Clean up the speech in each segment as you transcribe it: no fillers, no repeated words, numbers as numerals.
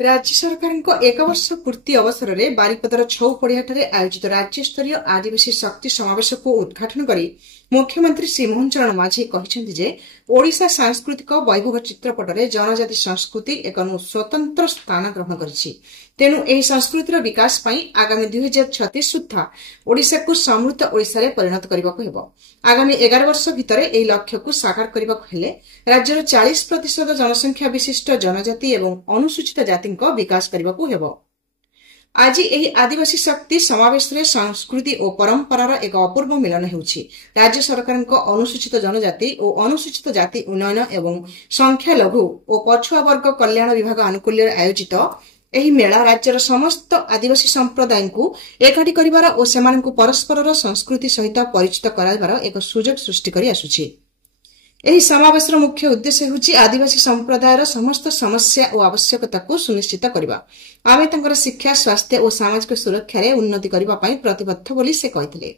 राज्य सरकार एक वर्ष पूर्ति अवसर में बारिपदार छौ पड़ियाଠାରେ आयोजित राज्यस्तरीय आदिवासी शक्ति समावेश को उद्घाटन कर मुख्यमंत्री श्री मोहन चरण माझी कहते जे ओडिशा सांस्कृतिक वैभव चित्रपटरे जनजाति संस्कृति एक स्वतंत्र स्थान ग्रहण करिछि। तेणु एही संस्कृतिर विकास पई आगामी 2036 सुद्धा ओडिशा को समृद्ध ओडिशा रे परिणत करबाको हेबो। आगामी 11 वर्ष भितरे एही लक्ष्य को साकार करबाको हेले राज्यर 40% जनसंख्या विशिष्ट जनजाति एवं अनुसूचित जातिको विकास करबाको हेबो। आज एही आदिवासी शक्ति समावेश रे संस्कृति और परंपरार एक अपूर्व मिलन हेउछि। राज्य सरकारक अनुसूचित जनजाति और अनुसूचित जाति उन्नयन एवं संख्या लघु और पछुआ वर्ग कल्याण विभाग आनुकूल्य आयोजित एही मेला राज्यर समस्त आदिवासी संप्रदाय को एकाठी करिवार और सेमानकु परस्पर संस्कृति सहित परिचित कराइबार एक सुजोग सृष्टि करि आसुछि। एही समावेशर मुख्य उद्देश्य होछि आदिवासी संप्रदायर समस्त समस्या और आवश्यकता को सुनिश्चित करबा। आमे तंकर शिक्षा स्वास्थ्य और सामाजिक सुरक्षा रे उन्नति करबा पई प्रतिबद्ध बोली से कहिथिले।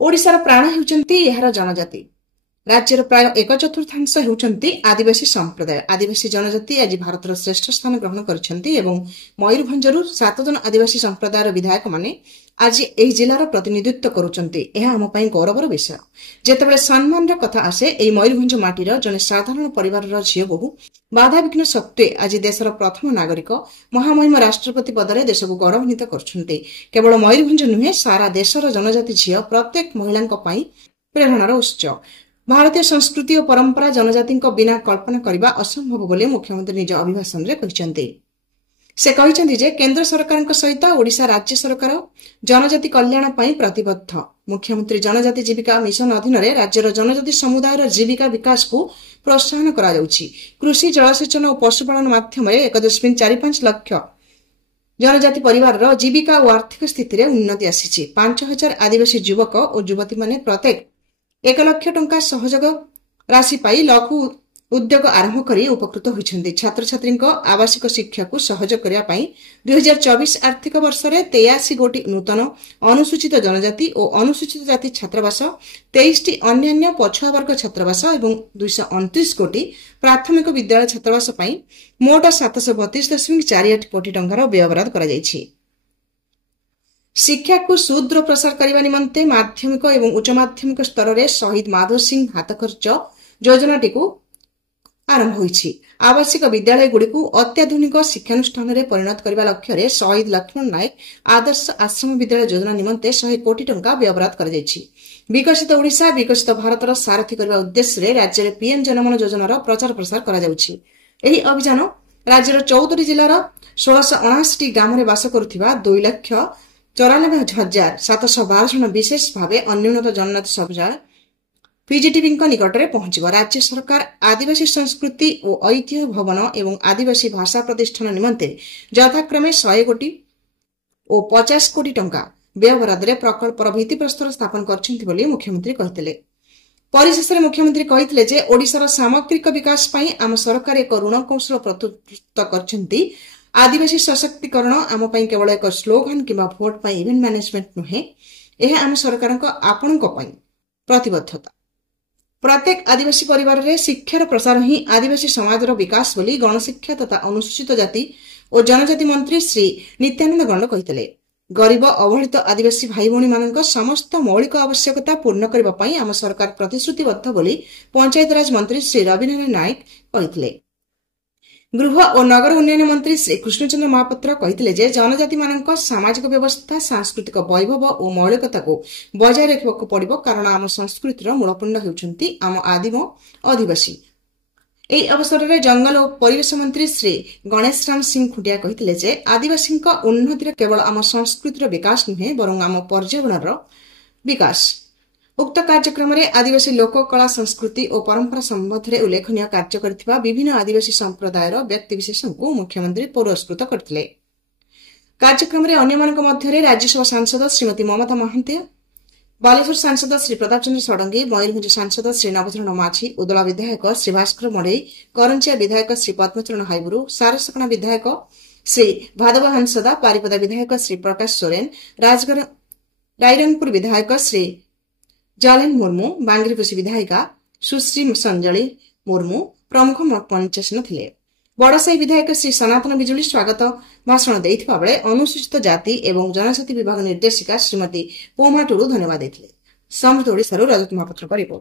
ओडिसार प्राण हेउचंती एहार जनजाति। राज्यर प्राय 1/4 हेउचंती आदिवासी संप्रदाय। आदिवासी जनजाति आज भारतर श्रेष्ठ स्थान ग्रहण करछंती एवं मयूरभंजरू 7 जन आदिवासी संप्रदायर विधायक माने आज एही जिलार प्रतिनिधित्व करुचंती। एहा हम पई गौरवर विषय। जेतेबेले सम्मानर कथा आसे एही मयूरभंज माटीर जने साधारण परिवारर झियो बहु बाधाविघ्न सत्वे आज देशर प्रथम नागरिक महामहिम राष्ट्रपति पदरे देश को गौरवान्वित करछंती। केवल मयूरभंज नुहे सारा देशर जनजाति झियो प्रत्येक महिलांक पई प्रेरणार उत्स। भारतीय संस्कृति और परंपरा जनजाति बिना कल्पना करबा असंभव बोली मुख्यमंत्री निज अभिभाषण रे कहिसंती। से कहिसंती जे केंद्र सरकारक सहित ओडिशा राज्य सरकार जनजाति कल्याण पई प्रतिबद्ध। मुख्यमंत्री जनजाति जीविका मिशन अधीन रे राज्यर जनजाति समुदायर जीविका विकास को प्रोत्साहन करा जाउछि। कृषि जलसेचन और पशुपालन माध्यम 1.45 लाख जनजाति परिवार जीविका और आर्थिक स्थिति रे उन्नति आसीछि। 5000 आदिवासी युवक और युवती माने प्रत्येक 1 लाख टंका सहयोग राशि पाई लघु उद्योग आरंभ करी उपकृत होइछन्ति। छात्र छात्री आवासिक शिक्षा को सहयोग करिया पाई 2024 आर्थिक वर्ष रे 83 गोटी नूतन अनुसूचित जनजाति और अनुसूचित जाति छात्रावास 23 टी अन्य पछुआ वर्ग छात्रावास और 229 कोटी प्राथमिक विद्यालय छात्रावास पाई मोट 732.48 कोटी टंकार व्ययबराद करा जायछि। शिक्षा को सुदृढ़ प्रसार करने निमंते माध्यमिक एवं उच्च माध्यमिक स्तर में शहीद माधव सिंह हाथ खर्च योजना आरंभ होईछि। आवासिक विद्यालय गुड़िक अत्याधुनिक शिक्षानुष्ठान में परिणत करने लक्ष्य रे शहीद लक्ष्मण नायक आदर्श आश्रम विद्यालय योजना निमंते 100 कोटी टंका व्ययबराद करा जायछि। विकसित ओडिशा विकसित भारतर सारथी करने उद्देश्य रे राज्य में पीएम जनमन योजनार प्रचार प्रसार करा जाउछि। एही अभियान राज्यर 14 जिलार 1679 गांव में बास करुथिबा 2,94,712 जन विशेष भाव अन्योन्नत जनजाति समुदाय पीजीटीवी निकट में पहुंचब। राज्य सरकार आदिवासी संस्कृति और ऐतिह्य भवन एवं आदिवासी भाषा प्रतिष्ठान निमंते यथाक्रमे 100 कोटी और 50 कोटी टंका व्ययबराद रे प्रकल्पर भित्तिप्रस्तर स्थापन करछन्ति बोली मुख्यमंत्री कहिथिले। परिशेष मुख्यमंत्री कहिथिले जे ओडिशार सामग्रिक विकास पई आम सरकार एक ऋण कौशल प्रस्तुत करछन्ति। आदिवासी सशक्तिकरण आम पई केवल एक स्लोगान किंबा भोट पई इवेंट मैनेजमेंट नुहे, यह आम सरकारक आपणक पई प्रतिबद्धता। प्रत्येक आदिवासी परिवार रे शिक्षार प्रसार ही आदिवासी समाजर विकास बोली गणशिक्षा तथा अनुसूचित जाति और जनजाति मंत्री श्री नित्यानंद गंड कहिथिले। गरीब अवहेलित आदिवासी भाई भौणी मानक समस्त मौलिक आवश्यकता पूर्ण करबा पई आम सरकार प्रतिश्रुतिबद्ध बोली पंचायत राज मंत्री श्री रविनारायण नायक कहिथिले। गृह और नगर उन्नयन मंत्री श्री कृष्णचंद्र महापात्र कहिथिले जे जनजाति मानक सामाजिक व्यवस्था सांस्कृतिक वैभव और मौलिकता को बजाय रखिबाक पड़िबो, कारण आम संस्कृतिर मूलपिंड हेउचंती आम आदिम आदिवासी। एही अवसर में जंगल और परिवेश मंत्री श्री गणेश राम सिंह खुंटिया कहिथिले जे आदिवासी उन्नति केवल आम संस्कृतिर विकास नुहे बरं आम पर्यावरणर विकास। उक्त कार्यक्रम में आदिवासी लोककला संस्कृति और परंपरा संबंध में उल्लेखनीय कार्य करथिबा विभिन्न आदिवासी संप्रदायर व्यक्तिविशेष को मुख्यमंत्री पुरस्कृत करथिले। कार्यक्रम में अन्यमानक मध्य राज्यसभा सांसद श्रीमती ममता महांती, बालेश्वर सांसद श्री प्रताप चंद्र षडंगी, मयूरभंज सांसद श्री नवचरण माझी, उदला विधायक श्री भास्कर मढ़ई, करंचिया विधायक श्री पद्मचरण हाइबुरु, सारसकणा विधायक श्री भादव हंसदा, पारिपदा विधायक श्री प्रकाश सोरेन, रायरंगपुर विधायक श्री जालेन मुर्मू, बांगरीपोषी विधायिका सुश्री संजली मुर्मू प्रमुख पंचासन थिले। बड़साई विधायक श्री सनातन बिजुली स्वागत भाषण देइथिबा बेले अनुसूचित जाति एवं जनजाति विभाग निर्देशिका श्रीमती पोमा टुडू धन्यवाद देथिले। समृद्ध ओडिशारू रजत महापात्रको रिपोर्ट।